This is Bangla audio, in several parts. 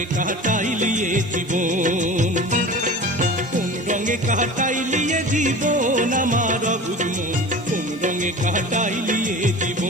রঙে কাটাইলিয়ে জীবন, কোন রঙে কাটাইলিয়ে জীবন আমার অবুঝ মন, কোন রঙে কাটাইলিয়ে জীবন।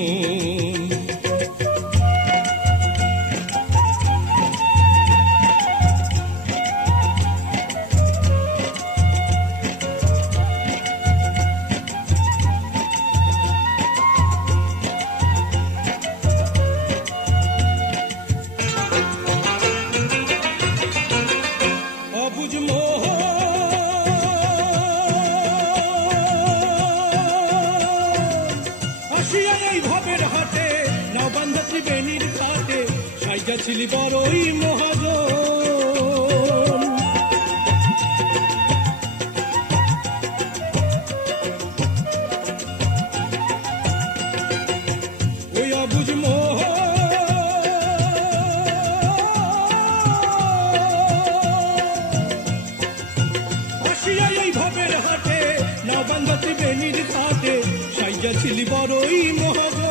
ছিলি বড়ই মহাজন, ওই অবুঝ মোহ আসিয়া এই ভবের হাটে, না বান্ধা ত্রিবেণীর ঘাটে, সাইজা ছিলি বড়ই মহাজন।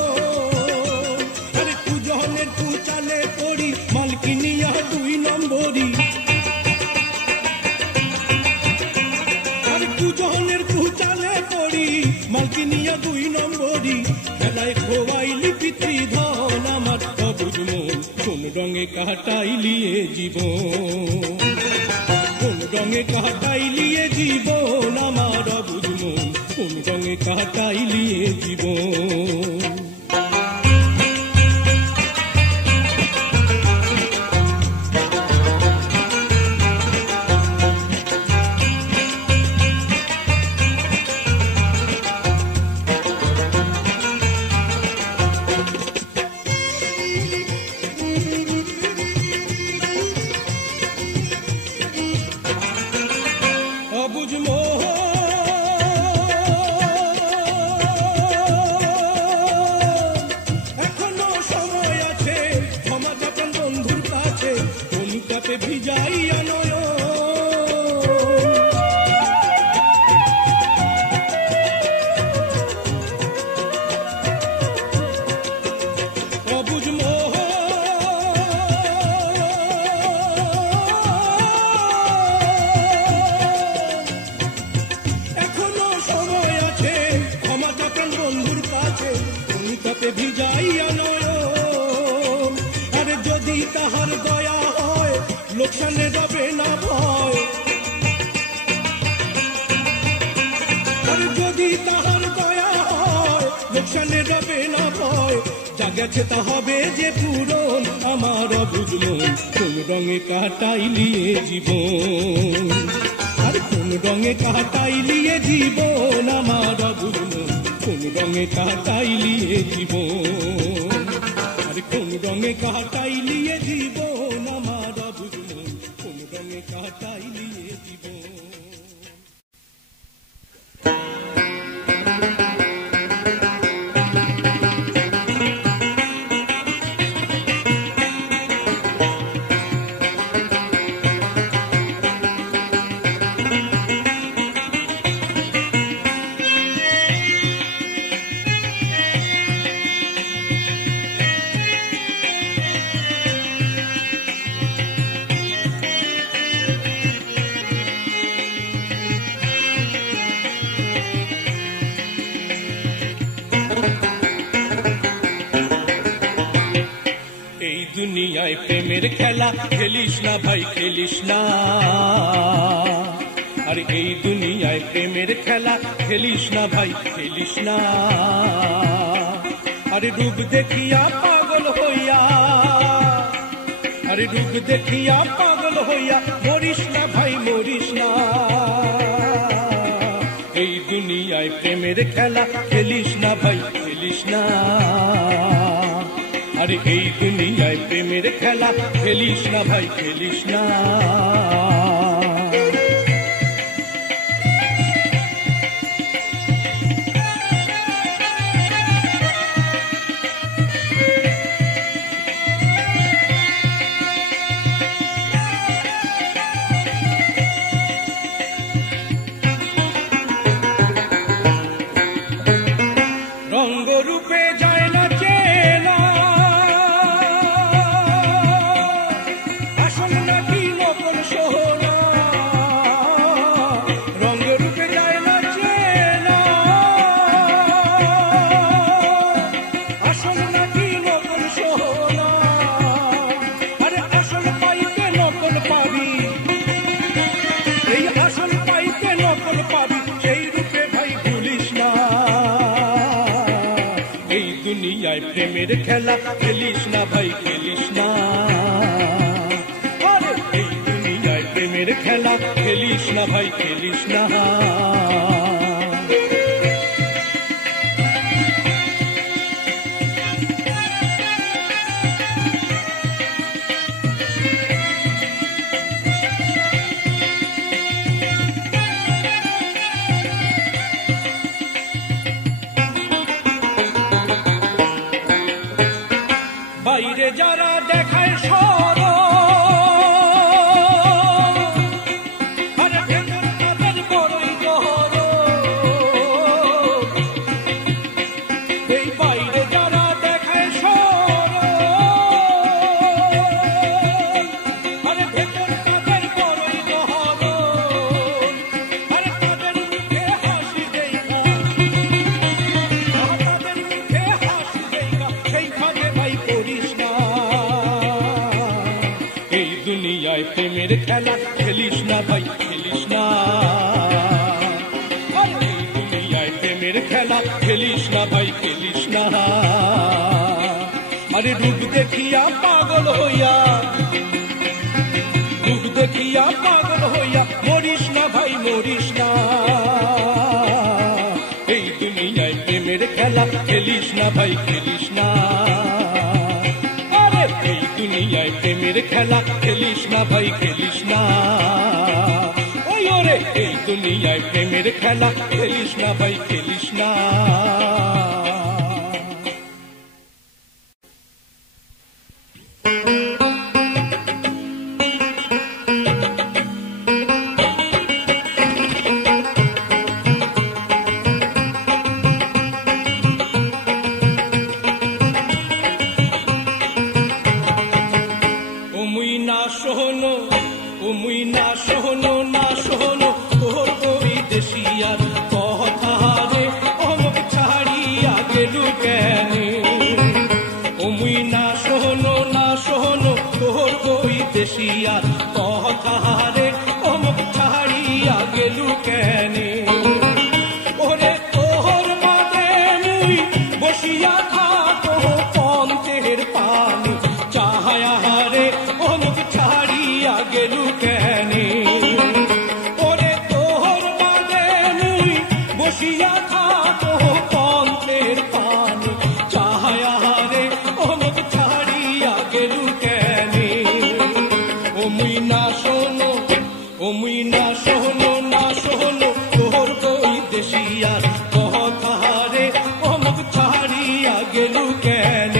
চালে পড়ি মালকিনিয়া 2 নম্বরী, আর দুজনের চালে পড়ি মালকিনিয়া 2 নম্বরী, খেলায় খোয়াইলি পিতৃধন আমার অবুঝ মন, কোন রঙে কাটাইলিয়ে জীবন, কোন রঙে কাটাইলিয়ে জীবন আমার অবুঝ মন, কোন রঙে কাটাইলিয়ে জীবন। ভিজাইয়া নয় অবুঝ মোহ এখনো সময় আছে, ক্ষমা চাপেন বন্ধুর কাছে, অনুতাপে ভিজাইয়া নয়। আরে যদি তাহার দয়া লোকসানে যাবে না ভয়, আর যদি তাহার দয়া হয় লোকসানে যাবে না ভয়, যা গেছে তা হবে যে পূরণ আমার অবুঝ মন, কোন রঙে কাটাইলিয়ে জীবন, আর কোন রঙে কাটাইলিয়ে জীবন আমার অবুঝ মন, কোন রঙে কাটাইলিয়ে জীবন, আর কোন রঙে কাটাইলিয়ে জীবন আমার অবুঝ মন, কোন রঙে কাটাইলিয়ে জীবন। দুনিয়ায় প্রেমের খেলা খেলিস না ভাই, খেলিস না, আর এই দুনিয়ায় প্রেমের খেলা খেলিস না ভাই, খেলিস না। আরে রূপ দেখিয়া পাগল হইয়া, আরে রূপ দেখিয়া পাগল হইয়া মরিস না ভাই, মরিস না। এই দুনিয়ায় প্রেমের খেলা খেলিস না ভাই, খেলিস না, আরে এই দুনিয়ায় প্রেমের খেলা খেলিস না ভাই, খেলিস না। রঙ্গরূপে যায় না চেনা, আসলে দুনিয়ায় প্রেমের খেলা খেলিস না ভাই খেলিস না, আরে এই দুনিয়ায় প্রেমের খেলা খেলিস না ভাই খেলিস না। বাইরে যারা দেখায় সরল, আরে ভেতর তাদের বড়ই গরম। এই বাইরে যারা দেখায় সরল, আরে ভেতর তাদের বড়ই গরম। আরে তাদের মুখে হাসি দেখা, তাদের মুখে হাসি দেখা, সেইখানে ভাই করিস না। এই দুনিয়ায় প্রেমের খেলা খেলিস না ভাই খেলিস না, এই দুনিয়ায় প্রেমের খেলা খেলিস না ভাই খেলিস না। আরে রূপ দেখিয়া পাগল হইয়া, রূপ দেখিয়া পাগল হইয়া মরিস না ভাই মরিস না। এই দুনিয়ায় প্রেমের খেলা খেলিস না ভাই খেলিস না, আরে এই দুনিয়ায় প্রেমের খেলা খেলিস না ভাই খেলিস না। ওই ওরে এই দুনিয়ায় প্রেমের খেলা খেলিস না ভাই খেলিস না। ওমুই না শোনো, ওমুই না শোনো, না শোনো তোর ওই দেশিয়ার কথা রে, অমুক ছাড়িয়া গেলু কেন। ওমুই না শোনো, না শোনো তোর ওই দেশিয়ার কথা রে, অমুক ছাড়িয়া গেলু কেন। ওরে তোর মাঝে মুই বসিয়া থাকো পন্থের পানি চাহায়া রে, অমুক ছাড়িয়া গেলু কেন। ওরে তোর মাঝে মুই বসিয়া থাকো পন্থের পানি চাহায়া রে, অমুক ছাড়িয়া গেলু কেন। ওমুই না শোনো, ওমুই না শোনো, না শোনো তোর ওই দেশিয়ার কথা রে, অমুক ছাড়িয়া গেলু কেন।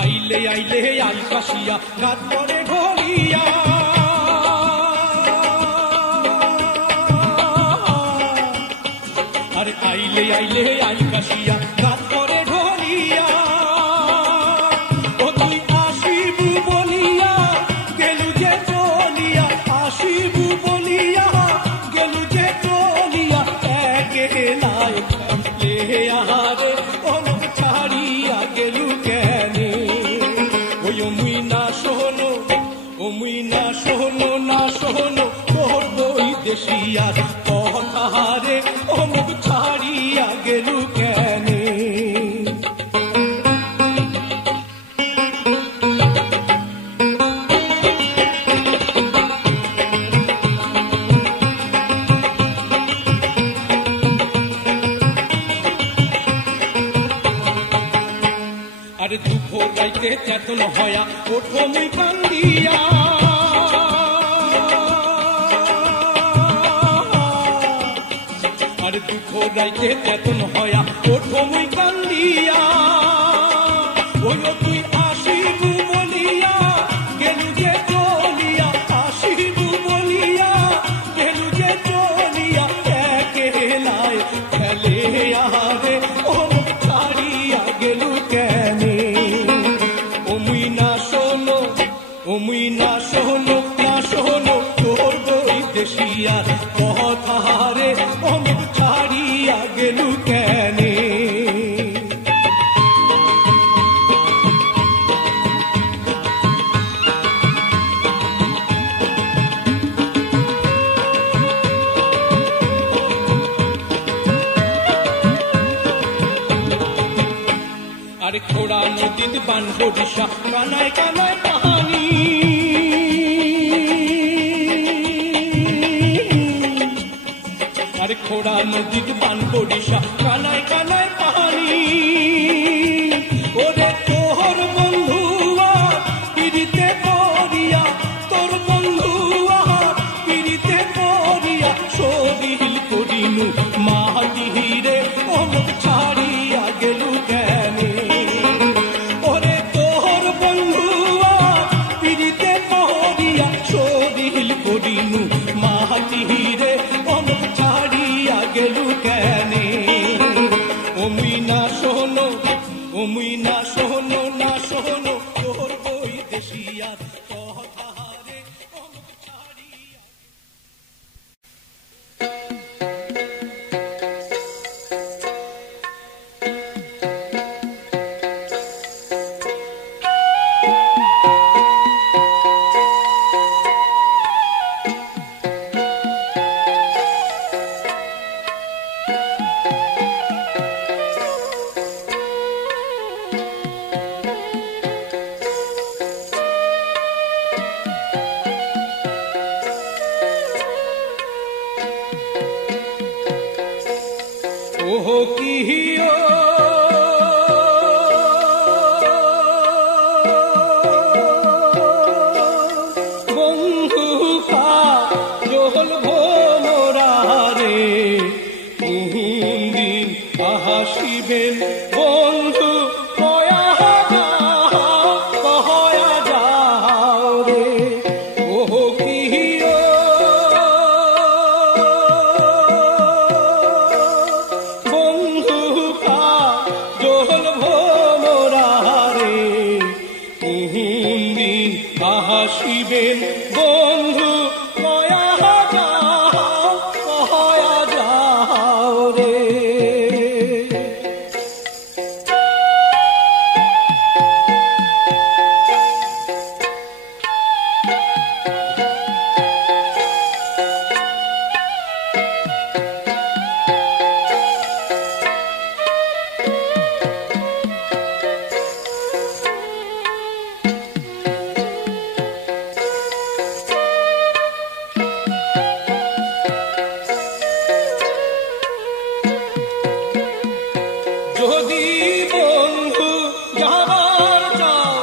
আইলে আইলে আই কাশিয়া রাত পরে ঢলিয়া, আরে আইলে আইলে আই কাশিয়া রাত পরে ঢলিয়া। ও তুই আসিবু বলিয়া গেলু যে চলিয়া, আসিবু বলিয়া গেলু যে চলিয়া, একেলায় থাকলে আহারে অমুক ছাড়িয়া গেলু কেন। ওই ওমুই না শোনো, ওমুই না শোনো, না শোনো তোর ওই দেশিয়ার কথা রে, অমুক ছাড়িয়া গেলু কেন। আরে দুঃখ গাইতে চেতন হয়া ওঠো মুই কান্দিয়া, আরে দুঃখ গাইতে চেতন হয়া ওঠো মুই কান্দিয়া। ওই তুই আসিবু বলিয়া গেলু যে চলিয়া, আসিবু বলিয়া গেলু যে চলিয়া, একেলায় ফেলে আরে অমুক ছাড়িয়া গেলু কেন। ওমুই না শোনো, ওমুই না শোনো, না শোনো তোর ওই দেশিয়ার কথা রে, অমুক ছাড়িয়া গেলু কেন। পান বরিশা কানায় কানায় কাহানি আরে খোড়া নদীর পান বরিশা কানায় কানায় কাহানি ওরে তোর বন্ধু পিড়িতে পড়িয়া তোর বন্ধু পিড়িতে পড়িয়া শরীর করিনু মাটিরে অমুক ছাড়িয়া গেলু কেনে ওরে তোর বন্ধু পিড়িতে পড়িয়া শরীর করিনু মাটিরে অমুক ছাড়িয়া গেলু কেনে ওমুই না শোনো না শোনো তোর বই দেশিয়ার কথা রে অমুক ছাড়িয়া ওহো কিহিও বন্ধু কা জহল ভোমরা রে দিন আহাসিবেন বন্ধু কয়া যাও রে ওহো কিহিও আসিবেন বন্ধু কয়া যাও রে যদি বন্ধু যাবার চাও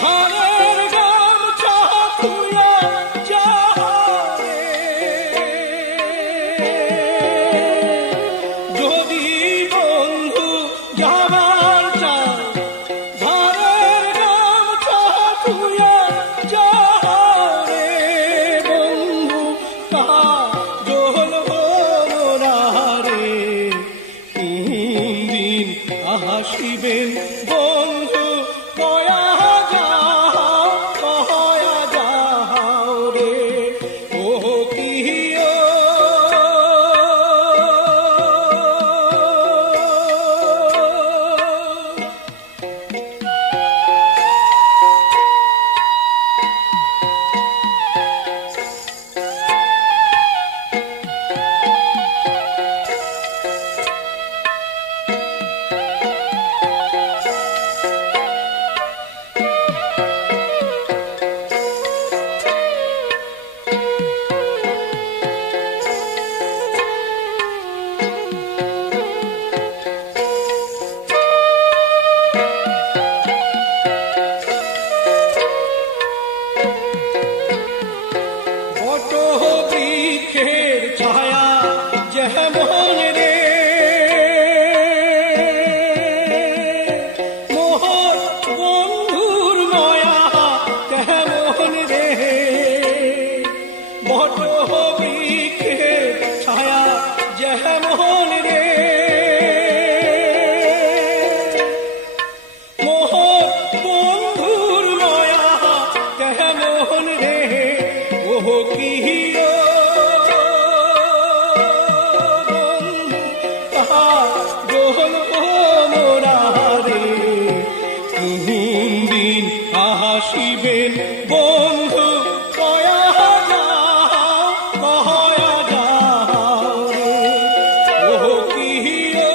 ঘরের গামছা খুলে যাও রে যদি বন্ধু যাবার চাও ঘরের গামছা খুলে যাও রে বন্ধু তাহা জহল ভোমরা রে আসিবেন বন্ধু কয়া যাও রে ওহো কিহিও বৃক্ষের ছায়া যেমন রে মোহর বন্ধুর মায়া তেমন রে বট বৃক্ষের ছায়া যেমন রে মোহর বন্ধুর মায়া তেমন রে ওহো কিহিও জহল ভোমরা রে দিন আসিবেন বন্ধু কয়া যাও রে ওহো কিহিও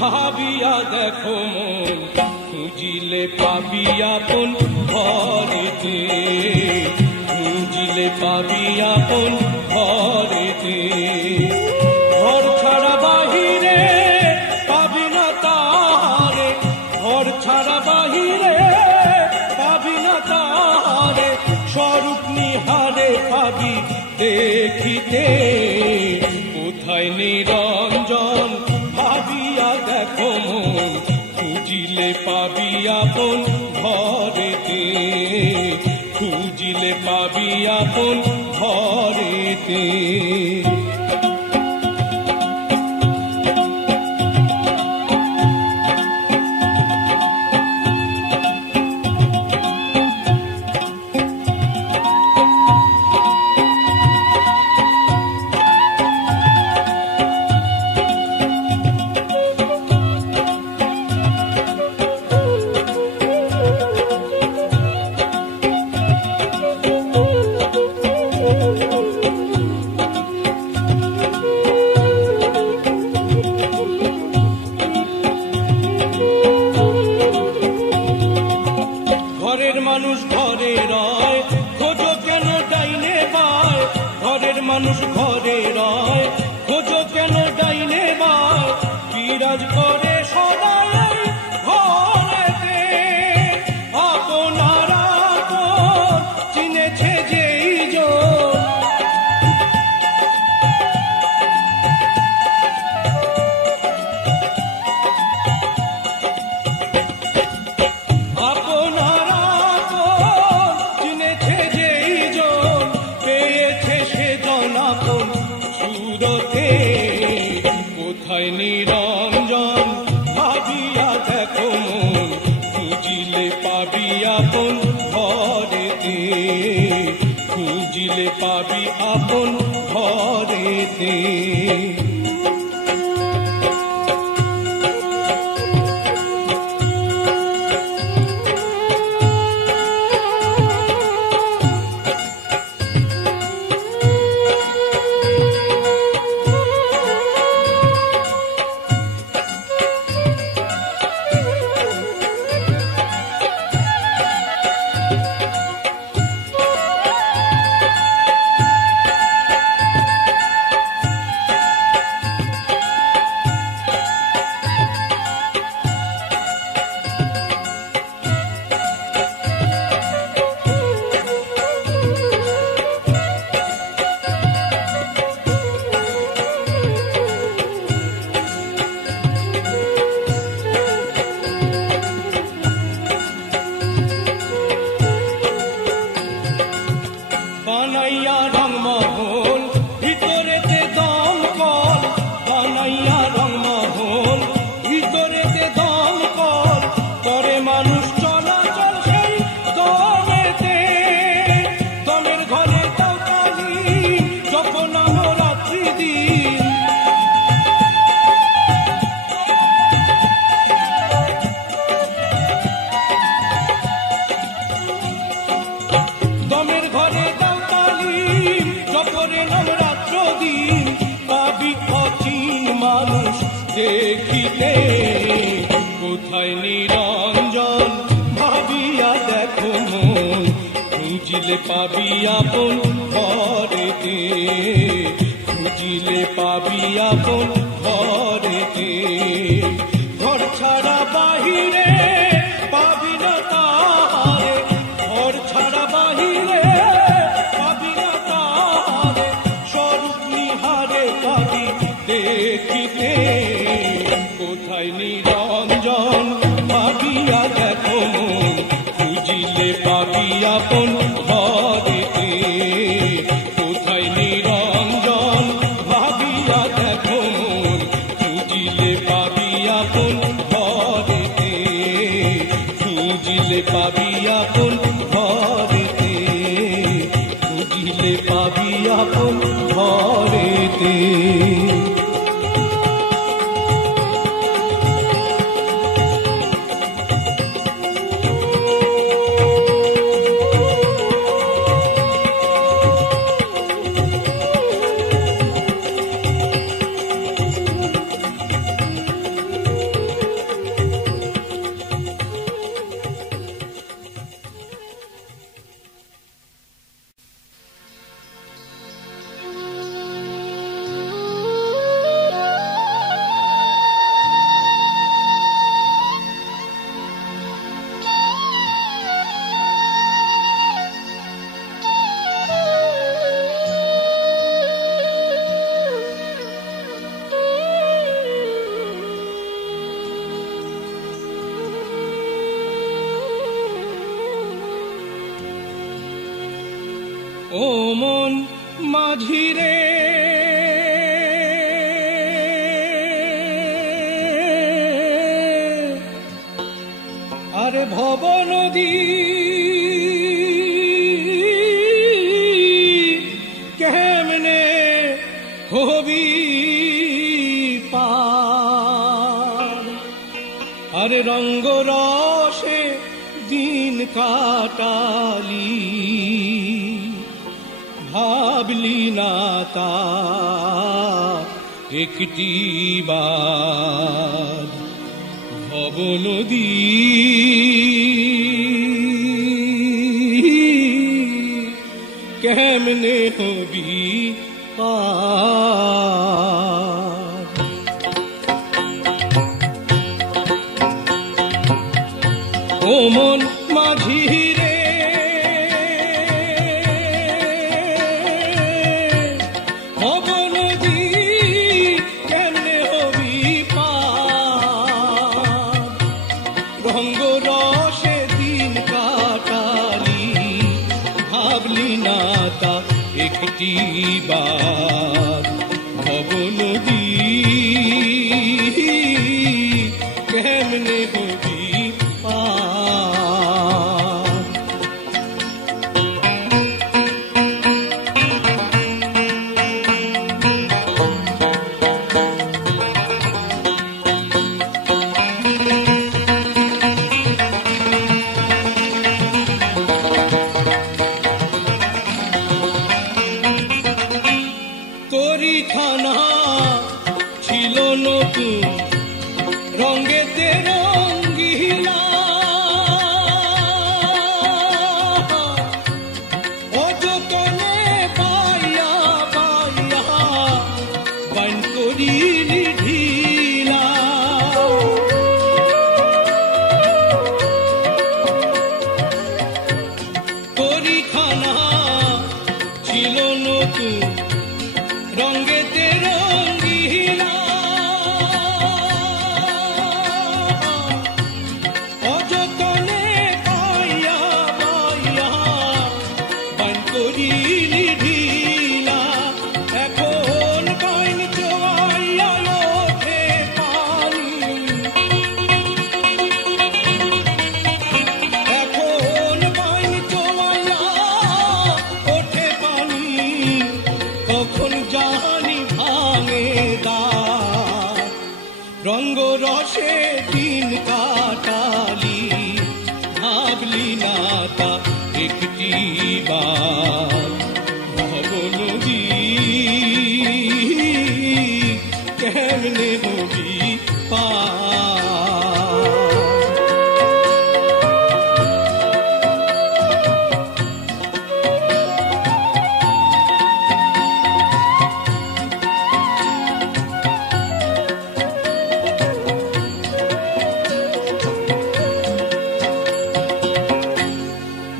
ভাবিয়া দেখো মন খুঁজিলে পাবি আপন ঘরেতে, খুঁজিলে পাবি আপন ঘরেতে। ঘর ছাড়া বাহিরে পাবি না তাহারে, ঘর ছাড়া বাহিরে পাবি না তাহারে, স্বরূপ নিহারে পাবি দেখিতে। কোথায় নিরঞ্জন ভাবিয়া দেখো মন খুঁজিলে পাবি আপন ঘরেতে, খুঁজিলে পাবি আপন ঘরেতে। ঘরের মানুষ ঘরে রয়, খোঁজো কেন ডাইনে বায়, ঘরের মানুষ ঘরে রয়, খোঁজো কেন ডাইনে বায়। বিরাজ করে সদাই ঘরেতে, আপনারা চিনেছে যেই জন, কোথায় নিরঞ্জন ভাবিয়া দেখো মন খুঁজিলে পাবি আপন ঘরেতে, খুঁজিলে পাবি আপন ঘরেতে। বানাইয়া রংমহল ভিতরেতে দমকল, বানাইয়া রংমহল ভিতরেতে দমকল, করে মানুষ চলাচল সেই দমেতে। দমের ঘরে তালি যখন রাত্রি দিন, দমের ঘরে নবরাত্র দিন পাবি অচিন মানুষ দেখিতে। কোথায় নিরঞ্জন ভাবিয়া দেখো মন খুঁজিলে পাবি আপন ঘরেতে, খুঁজিলে পাবি আপন ঘরেতে। ঘর ছাড়া বাহিরে পাবি না তাহারে, ঘর ছাড়া বাহিরে পাবি না তাহারে, স্বরূপ নিহারে পাবি দেখিতে। কোথায় নিরঞ্জন ভাবিয়া দেখো মন খুঁজিলে পাবি আপন ঘরেতে, কোথায় নিরঞ্জন ভাবিয়া দেখো মন খুঁজিলে পাবি আপন ঘরেতে, খুঁজিলে পাবি আপন ঘরেতে, খুঁজিলে পাবি আপন ঘরেতে। ও মন মাঝিরে আরে ভব নদী কেমনে হবি পার আরে রঙ্গ রসে দিন কাটালি ভাবলি না তা একটি বার ভব নদী কেমনে হবি পার ও মন মাঝি রে ভব নদী কেমনে হবি পার রঙ্গ রসে দিন কাটালি ভাবলি না তা একটি বার ভব নদী কেমনে হবি পার তোরি খানা ছিল নতুন রঙেতে রঙ্গিলা অযতনে পাইয়া পাইয়া বান করিলি ঢিলা তোরি খানা ছিল নতুন রঙেতে রঙ্গিলা অযতনে পাইয়া পাইয়া বান করিলি ঢিলা এখন বাইন চোয়াইয়া ওঠে পানি এখন বাইন চোয়াইয়া ওঠে পানি কখন জানি ভাঙে দ্বার রঙ্গ রসে দিন কাটালি ভাবলি না তা একটি বার ভব নদী কেমনে হবি পার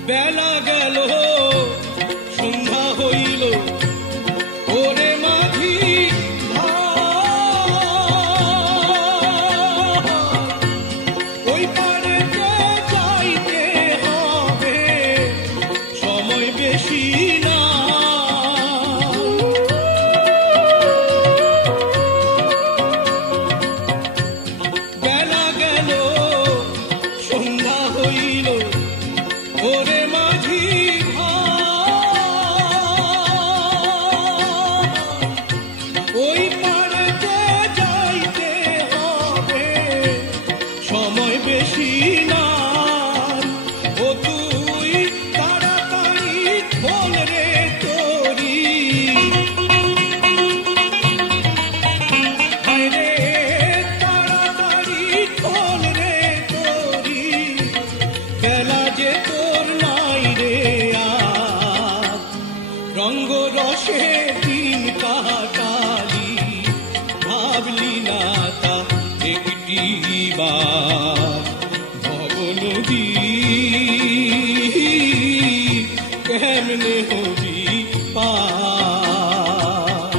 বেলা গেল সন্ধ্যা হইল ওরে মাঝি ওই পারেতে যাইতে হবে সময় বেশি না বেলা গেল সন্ধ্যা হইল ওরে মাঝি ওই পারেতে যাইতে হবে সময় বেশি না ও তুই তাড়াতাড়ি বল রে তোরি রে তাড়াতাড়ি বল রে তোরি বেলা যে তোর নাই রে আজ রঙ্গ রসে দিন কাটালি ভাবলি না তা একটি বার ভব নদী কেমনে হবি পার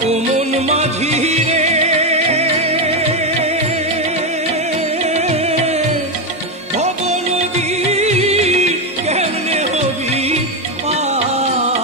ও মন মাঝি রে ভব নদী কেমনে হবি পার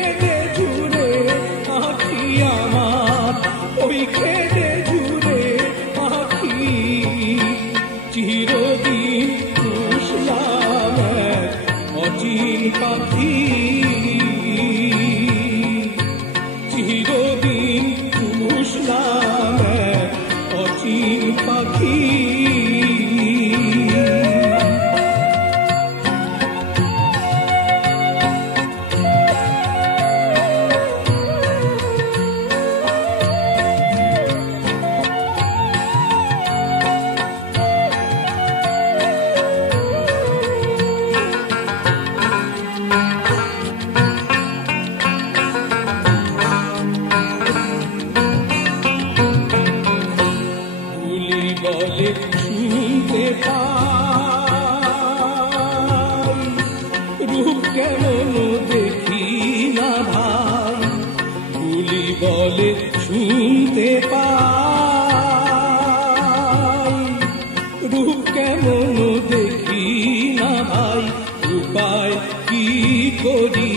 খেদে ঝুরে আখি আমার, ওই খেদে ঝুরে আখি, চিরদিন পুষলাম এক অচিন পাখি, চিরদিন পুষলাম এক অচিন পাখি। বলে শুনতে পাই রূপ কেমন দেখি না ভাই, গুলি বলে শুনতে পাই রূপ কেমন দেখি না ভাই, উপায় কি করি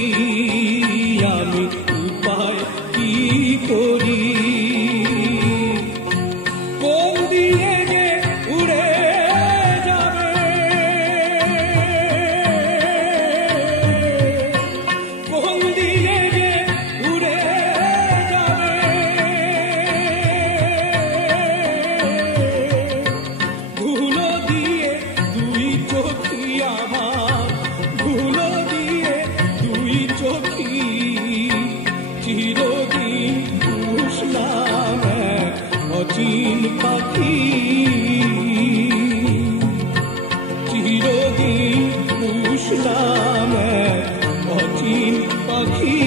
আমি, উপায় কি করি, চিরদিন পুষলাম এক অচিন পাখি, চিরদিন পুষলাম এক অচিন পাখি।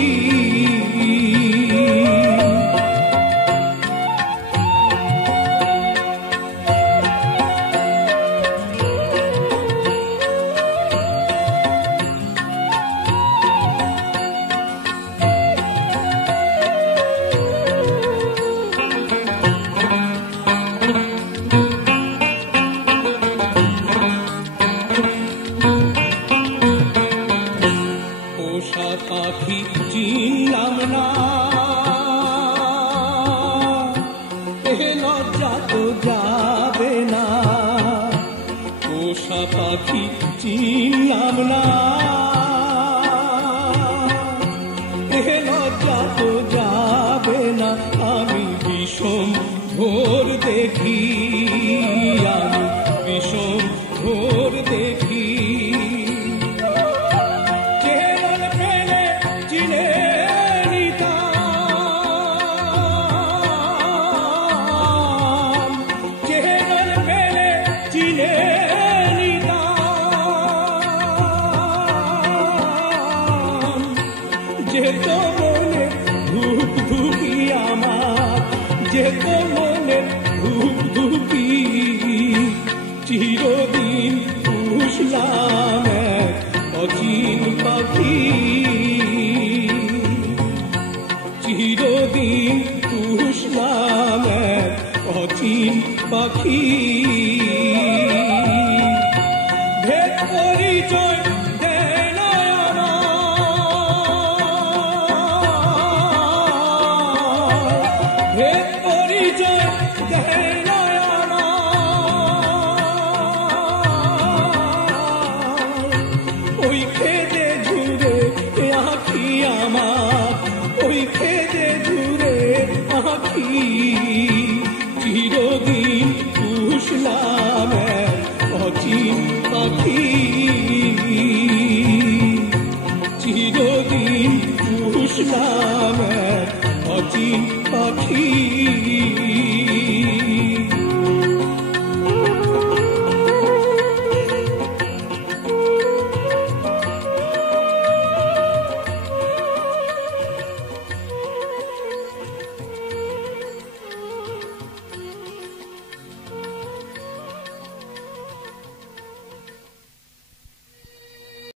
পাখি চিনলাম না, এ লজ্জা তো যাবে না, পোষা পাখি চিনলাম না, এ লজ্জা তো যাবে না, আমি বিষম ঘোর দেখি, আমি বিষম ঘোর দেখি, যেত মনে ধূপ ধুপি আমার, যেত মনে ধূপ ধুপি, চিরদিন পুষলাম এক অচিন পাখি, চিরদিন পুষলাম এক অচিন পাখি। ভেদ পরিচয় দেয় না ভেদ পরিচয় দেয় না ওই খেদে ঝুরে আখি আমার, ওই খেদে ঝুরে আখি, চিরদিন পুষলাম এক অচিন পাখি, চিরদিন পুষলাম এক অচিন পাখি।